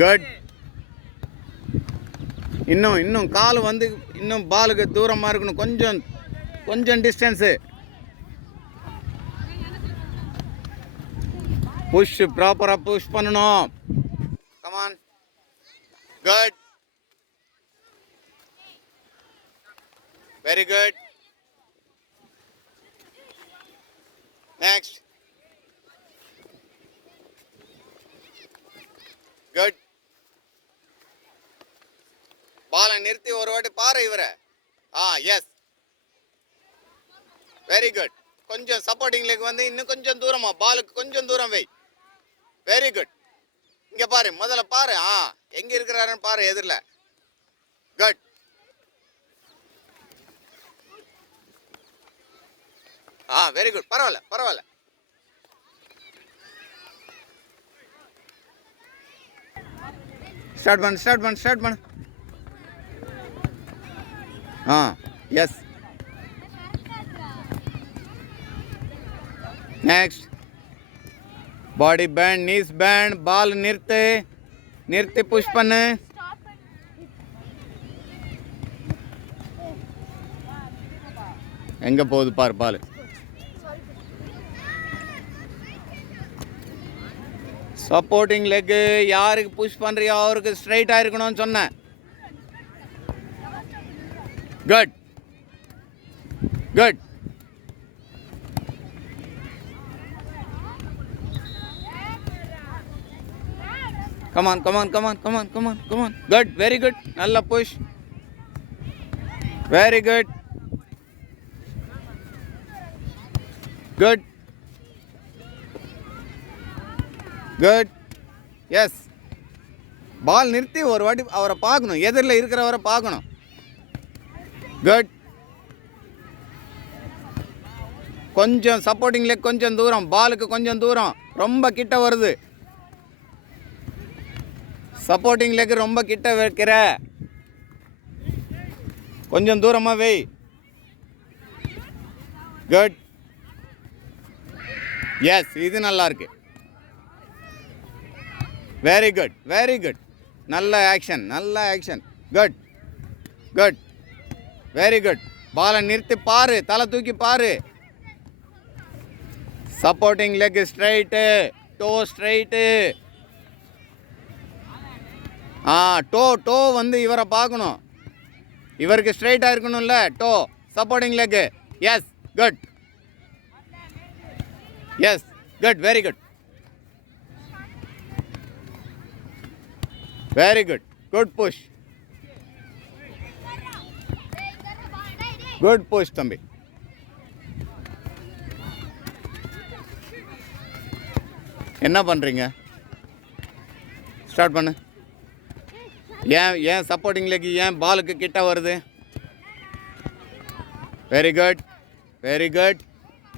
Good. இன்னும் கால் வந்து இன்னும் பாலுக்கு தூரமாக இருக்கணும். கொஞ்சம் டிஸ்டன்ஸு. புஷ் ப்ராப்பராக புஷ் பண்ணணும். Come on. Good. Very good. Next. Good. பாலை நிறுத்தி ஒரு வாட்டி பாரு இவரை. Yes, very good. கொஞ்சம் சப்போர்ட்டிங் லெக் வந்து இன்னும் கொஞ்சம் தூரமா, பாலுக்கு கொஞ்சம் தூரம் வை. Very good. இங்க பாரு, முதல்ல பாரு. எங்க இருக்கிறாருன்னு பாரு, எதிரில். குட். Very good. பரவாயில்ல. ஸ்டார்ட் பண்ணு. எஸ். நெக்ஸ்ட். பாடி பேண்ட், நீஸ் பேண்ட். பால் நிறுத்தி புஷ் பண்ணு. எங்க போகுது பாரு பால். சப்போர்ட்டிங் லெக்கு யாருக்கு புஷ் பண்றியோ அவருக்கு ஸ்ட்ரைட்டாக இருக்கணும்னு சொன்னேன். Good. Come on. Good. Very good. நல்ல புஷ். Very good. எஸ். பால் நிறுத்தி ஒரு வாட்டி அவரை பார்க்கணும், எதிரில் இருக்கிறவரை பார்க்கணும். குட். கொஞ்சம் சப்போர்ட்டிங் லெக் கொஞ்சம் தூரம், பாலுக்கு கொஞ்சம் தூரம், ரொம்ப கிட்ட வருது. சப்போர்ட்டிங் லெக் ரொம்ப கிட்ட வைக்கிற, கொஞ்சம் தூரமாக வை. குட். எஸ், இது நல்லா இருக்கு. Very good. நல்ல ஆக்ஷன். குட். Very good. பாலை நிறுத்தி பாரு, தலை தூக்கி பாரு. Supporting leg straight, toe straight. Toe வந்து இவரை பார்க்கணும், இவருக்கு ஸ்ட்ரைட்டாக இருக்கணும்ல. Toe supporting leg. Yes. Good. Very good. Good push தம்பி. என்ன பண்ணுறீங்க? ஸ்டார்ட் பண்ணு. ஏன் சப்போர்ட்டிங் லெக் ஏன் பாலுக்கு கிட்ட வருது? Very good.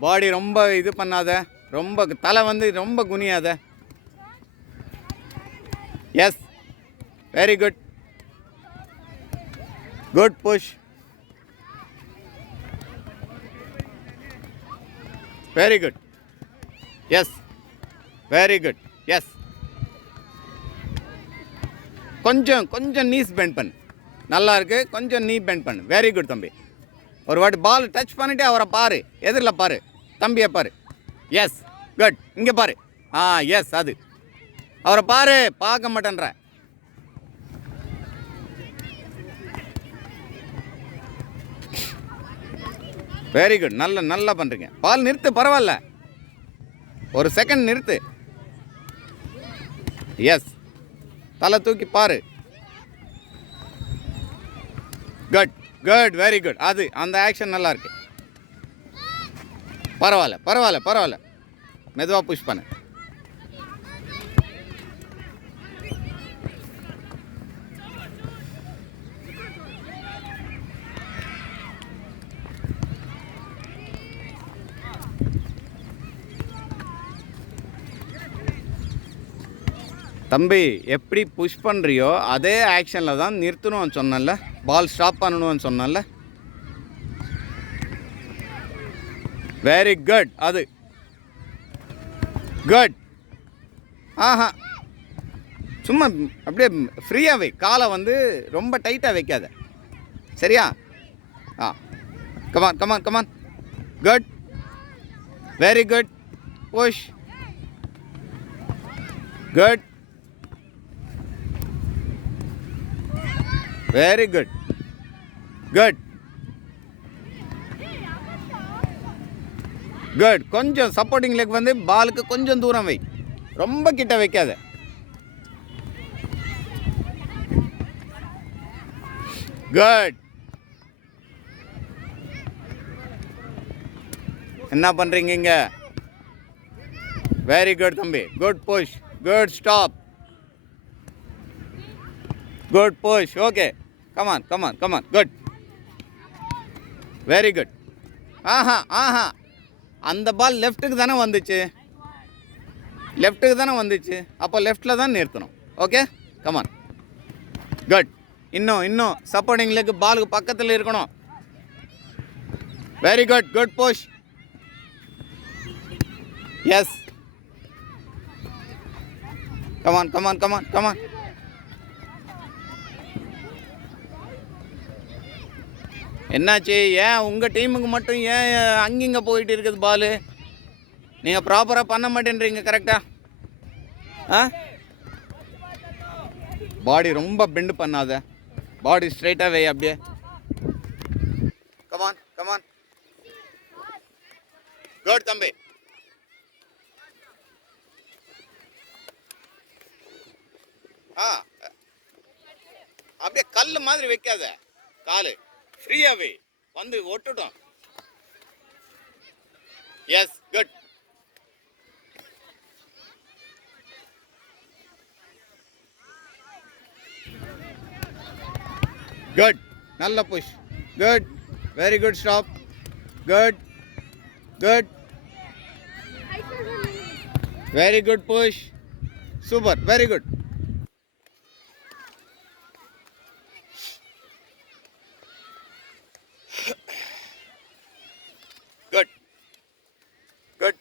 பாடி ரொம்ப இது பண்ணாத, ரொம்ப தலை வந்து ரொம்ப குனியாத. Yes. Very good. Push. Very good. Yes. கொஞ்சம் நீஸ் பெண்ட் பண்ணு. நல்லா இருக்கு. கொஞ்சம் நீ பெண்ட் பண்ணு. வெரி குட் தம்பி. ஒரு வாட்டி பால் டச் பண்ணிட்டு அவரை பாரு, எதிரில் பாரு, தம்பியை பாரு. எஸ். குட். இங்கே பாரு. எஸ், அது அவரை பாரு, பார்க்க மாட்டேன்ற. Very good. நல்லா பண்ணுறீங்க. பால் நிறுத்து, பரவாயில்ல, ஒரு செகண்ட் நிறுத்து. எஸ். தலை தூக்கி பாரு. குட். Very good. அது அந்த ஆக்ஷன் நல்லா இருக்கு. பரவாயில்ல. மெதுவாக புஷ் பண்ணு. தம்பி, எப்படி புஷ் பண்ணுறியோ அதே ஆக்ஷனில் தான் நிறுத்தணும்னு சொன்னல, பால் ஸ்டாப் பண்ணணும்னு சொன்னல. Very good. அது குட். சும்மா அப்படியே ஃப்ரீயாக வை, காலை வந்து ரொம்ப டைட்டாக வைக்காத, சரியா? ஆ, come on come on come on, good, very good, push, good, very good, good, good. கொஞ்சம் சப்போர்ட்டிங் லெக் வந்து பாலுக்கு கொஞ்சம் தூரம் வை, ரொம்ப கிட்ட வைக்காத. குட். என்ன பண்ணுறீங்க இங்க? வெரி குட் தம்பி, good push, good stop, good push, okay, come on come on come on, good, very good. ஆஹா ஆஹா, அந்த பால் லெஃப்ட்டுக்கு தானே வந்துச்சு, லெஃப்ட்டுக்கு தானே வந்துச்சு, அப்போ லெஃப்டில் தான் நிறுத்தணும். Okay, come on, good. இன்னும் சப்போர்ட்டிங் லெக் பாலுக்கு பக்கத்தில் இருக்கணும். Very good, good push, yes, come on come on come on come on. என்னாச்சு? ஏன் உங்கள் டீமுக்கு மட்டும் ஏன் அங்கிங்க போயிட்டு இருக்குது பால்? நீங்கள் ப்ராப்பராக பண்ண மாட்டேன்றீங்க கரெக்டாக? ஆ, பாடி ரொம்ப பெண்டு பண்ணாத, பாடி ஸ்ட்ரைட்டாக வை அப்படியே. கமான் கமான், குட் தம்பி. ஆ, அப்படியே கல் மாதிரி வைக்காத, காலு ஃப்ரீயாகவே வந்து ஒட்டுட்டோம். எஸ், குட், குட், நல்ல push, good, very good stop, good, good, very good push, super, very good. Good, good,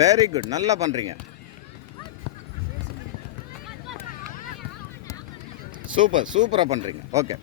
very good, நல்லா பண்ணுறீங்க, சூப்பராக பண்ணுறீங்க. ஓகே.